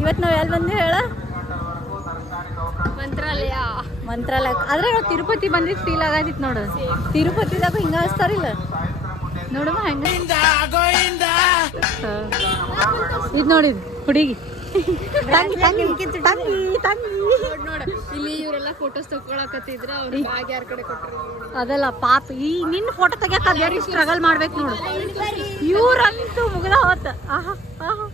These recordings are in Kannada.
ಇವತ್ತು ನಾವು ಎಲ್ಲಿ ಬಂದ್ವಿ ಹೇಳ? ಮಂತ್ರಾಲಯ. ಮಂತ್ರಾಲಯ ಆದ್ರೆ ನಾವು ತಿರುಪತಿ ಬಂದಿದ್ದು ಫೀಲ್ ಆಗತ್ತಿತ್ತು ನೋಡು. ತಿರುಪತಿದಾಗ ಹಿಂಗ ಹಚ್ತಾರಿಲ್ಲ ನೋಡಮ್ಮ ಹೆಂಗ. ಇದು ನೋಡಿದ್ ಹುಡುಗಿ ತಂಗಿ ತಂಗಿ ತಂಗಿ ತಂಗಿ ನೋಡ ಇಲ್ಲಿ ಇವರೆಲ್ಲ ಫೋಟೋಸ್ ತಗೊಳಕತ್ತಿದ್ರ ಅವ್ರ ಬ್ಯಾಗ್ ಯಾರ ಕಡೆ ಕೊಟ್ಟರು. ಅದಲ್ಲ ಪಾಪ ಈ ನಿನ್ನ ಫೋಟೋ ತೆಗಿಯಕ ಬೇರೆ ಸ್ಟ್ರಗಲ್ ಮಾಡ್ಬೇಕು ನೋಡು. ಇವ್ರಂತೂ ಮುಗ್ದ ಹೋತ. ಆಹಾ ಆಹಾ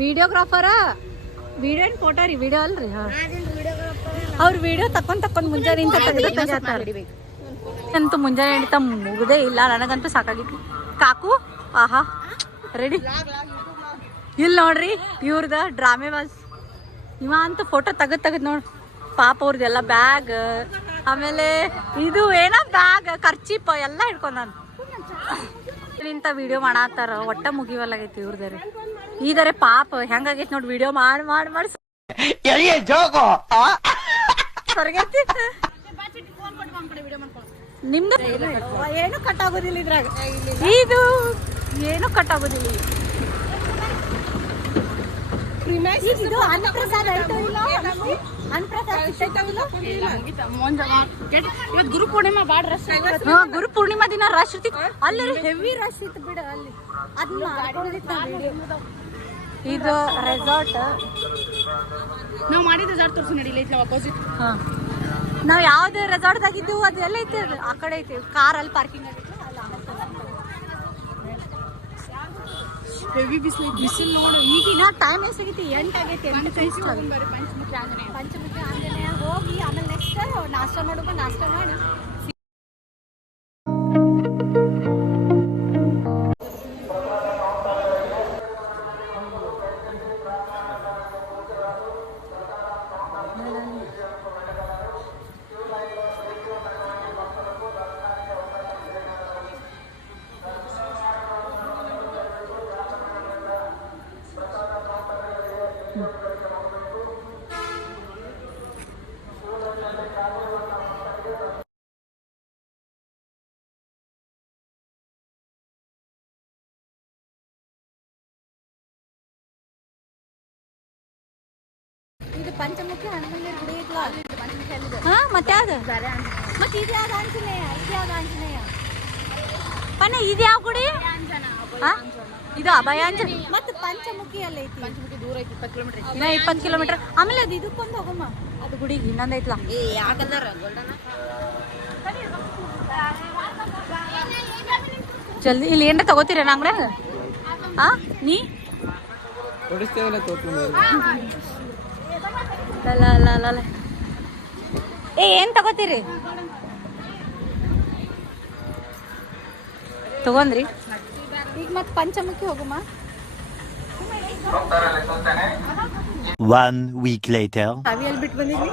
ವಿಡಿಯೋಗ್ರಾಫರ ವಿಡಿಯೋ ಏನ್ ಫೋಟೋ ರೀ ವಿಡಿಯೋ ಅಲ್ರಿ. ಅವ್ರ ವಿಡಿಯೋ ತಕೊಂಡ್ ಮುಂಜಾನೆ ಅಂತೂ ಮುಂಜಾನೆ ಹಿಡಿತ ಮುಗ್ದೇ ಇಲ್ಲ. ನನಗಂತೂ ಸಾಕಾಗಿತ್ತು. ಕಾಕು ಆಹಾ ರೆಡಿ ಇಲ್ಲಿ ನೋಡ್ರಿ ಇವ್ರದ ಡ್ರಾಮೆ ಬಾಸ್. ಇವ ಅಂತೂ ಫೋಟೋ ತೆಗದ್ ನೋಡ್ ಪಾಪ ಅವ್ರದ್ದೆಲ್ಲ ಬ್ಯಾಗ್ ಆಮೇಲೆ ಇದು ಏನ ಬ್ಯಾಗ್ ಖರ್ಚಿಪ್ ಎಲ್ಲ ಹಿಡ್ಕೊಂಡ್ ನಾನು ಇಂಥ ವಿಡಿಯೋ ಮಾಡತ್ತಾರ. ಒಟ್ಟ ಮುಗಿವಲ್ಲಾಗೈತಿ ಇವ್ರದಾರೆ ಈದರೆ ಪಾಪ ಹೆಂಗಾಗೈತಿ ನೋಡಿ ವಿಡಿಯೋ ಮಾಡಿ ಮಾಡಿ ಮಾಡಿ ಹೊರಗೈತಿ. ನಿಮ್ದು ಏನು ಕಟ್ ಆಗೋದಿಲ್ಲ ಇದ್ರಾಗ. ಇದು ಏನು ಕಟ್ ಆಗೋದಿಲ್ಲ. ಇದು ಅನ್ನಪ್ರಸಾದ ಗುರು ಪೂರ್ಣಿಮಾ ಬಾಳ ರಶ್. ಗುರು ಪೂರ್ಣಿಮಾ ದಿನ ರಶ್ ಇರ್ತಿತ್ತು. ಅಲ್ಲಿ ಹೆವಿ ರಶ್ ಇತ್ತು ಬಿಡ. ಅಲ್ಲಿ ಇದು ರೆಸಾರ್ಟ್ ನಾವ್ ಮಾಡಿದ ರೆಸಾರ್ಟ್ ತೋರ್ಸು ನಡಿಲ್ಲ ಐತಿ ಅಪೋಸಿಟ್. ನಾವ್ ಯಾವ್ದು ರೆಸಾರ್ಟ್ ಆಗಿದ್ದೀವಿ ಅದು ಎಲ್ಲ ಐತಿ. ಅದು ಆ ಕಡೆ ಐತಿ ಕಾರ್ ಅಲ್ಲಿ ಪಾರ್ಕಿಂಗ್ ಆಗಿತ್ತು. ಹೆವಿ ಬಿಸಿಲು ನೋಡು. ಈಗಿನ ಟೈಮ್ ಎಷ್ಟಾಗೈತಿ? 8 ಆಗೈತಿ. ಪಂಚಮುಖಿ ಆಂಜನೇಯ ಹೋಗಿ ಆಮೇಲೆ ನೆಕ್ಸ್ಟ್ ನಾಷ್ಟ ಮಾಡುವ. ನಾಷ್ಟ ಮಾಡಿ ಇದು ಪಂಚಮುಖಿ ಹನುಮಂತರ ಗುಡಿ ಐತ್ಲಾ. ಹಾ ಮತ್ತೆ ಯಾವ್ದು? ಮತ್ತೆ ಇದು ಯಾವ್ದು ಆಂಜನೇಯ? ಇದು ಯಾವ್ದು ಆಂಜನೇಯ? ಪನ್ನ ಇದು ಯಾವ ಗುಡಿ? ಇದು ಅಭಯಾಂಜನ. ಮತ್ತೆ ಪಂಚಮುಖಿ ಅಲ್ಲಿ ಐತಿ. ಪಂಚಮುಖಿ ದೂರ ಐತಿ 20 ಕಿಲೋಮೀಟರ್. 20 ಕಿಲೋಮೀಟರ್. ಆಮೇಲೆ ಅದು ಇದಕ್ಕೊಂದು ಹೋಗಮ್ಮ. ಅದು ಗುಡಿಗೆ ಇನ್ನೊಂದು ಐತ್ಲಾ. ಜಲ್ದಿ ಇಲ್ಲಿ ಏನ್ರ ತಗೋತೀರ ನಂಗ್ಳಾಗ? ಹಾ ನೀ ಏನ್ ತಗೋತೀರಿ? ತಗೊಂಡ್ರಿ ಈಗ ಮತ್ತೆ ಪಂಚಮುಖಿ ಹೋಗಮ್ಮ. 1 week later. ಚಾವಿ ಅಲ್ಲಿ ಬಿಟ್ಟು ಬಂದಿದ್ವಿ.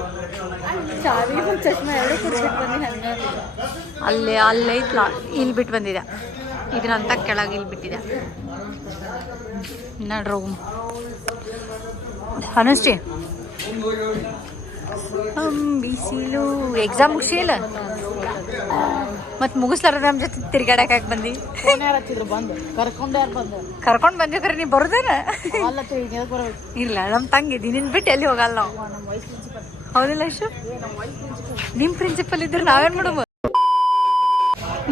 ಚಾವಿ ಒಂದು ಚಶ್ಮಾ ಎರಡು ಬಿಟ್ಟು ಬಂದಿನಿ. ಅಲ್ಲಿ ಐತ್ಲ ಇಲ್ಲಿ ಬಿಟ್ಟು ಬಂದಿದೆ. ಇದನ್ನಂತ ಕೆಳಗೆ ಇಲ್ಲಿ ಬಿಟ್ಟಿದೆ. ನೋಡ್ರಿ ಅನಷ್ಟಿ ಬಿಸಿಲು. ಎಕ್ಸಾಮ್ ಮುಗಿಸಿಲ್ಲ ಮತ್ತೆ ಮುಗಿಸ್ಲಾರ ನಮ್ಮ ಜೊತೆ ತಿರ್ಗಾಡಕ್ಕೆ ಬಂದು ಕರ್ಕೊಂಡು ಬಂದಿದ್ರೆ ನೀ ಬರೋದೇನ? ಇಲ್ಲ ನಮ್ಮ ತಂಗಿದ್ದಿ ನಿನ್ ಬಿಟ್ಟು ಎಲ್ಲಿ ಹೋಗಲ್ಲ ನಾವು. ಹೌದಿಲ್ಲ ಇಷ್ಟು? ನಿಮ್ ಪ್ರಿನ್ಸಿಪಲ್ ಇದ್ರೆ ನಾವೇನ್ ಮಾಡುವ?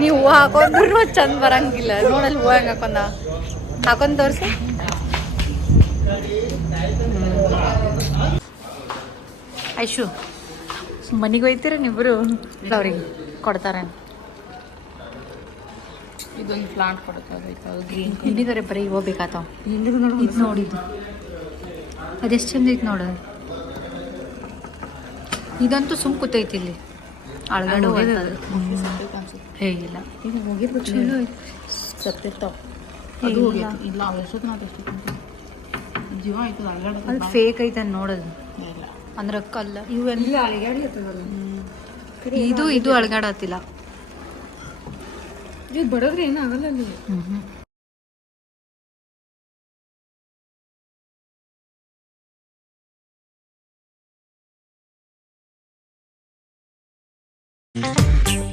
ನೀವು ಹೂವು ಹಾಕೊಂಡ್ರು ಚಂದ ಬರಂಗಿಲ್ಲ. ನೋಡಲ್ಲಿ ಹೂವು ಹೆಂಗೆ ಹಾಕೊಂಡ್ ತೋರ್ಸಿ. ಐಶು ಮನೆಗೆ ಹೋಯ್ತೀರ ನೀವಿಬ್ರು? ಅವ್ರಿಗೆ ಕೊಡ್ತಾರೆ. ಇದೊಂದು ಪ್ಲಾಂಟ್ ಕೊಡುತ್ತೆ ಗ್ರೀನ್. ನಿನಗರೆ ಬರೀ ಹೂವು ಬೇಕಾತಾವ. ಇದು ನೋಡಿದ್ದು ಅದೆಷ್ಟು ಚಂದ ಐತಿ ನೋಡ. ಇದಂತೂ ಸುಮ್ ಕೂತೈತಿ ಇಲ್ಲಿ ಅಳಗಡೆ. ಹೇ ಇಲ್ಲ ಇದು ಹೋಗಿದ್ದು ಚಲೋ ಐತಿ. ಸತ್ತಿರ್ತಾವ ಇಲ್ಲ ಜೀವ ಆಯ್ತದ ಅಳಗಡೆ. ಅದು ಫೇಕ್ ಐತೆ ನೋಡೋದು ಅಂದ್ರೆ ಕಲ್ಲ ಇವೆಲ್ಲ ಅಳಗಾಡಿ. ಇದು ಅಳಗಾಡತ್ತಿಲ್ಲ. ಇದು ಬಡೋದ್ರೆ ಏನಾಗಲ್ಲ. ಟಾಟಾ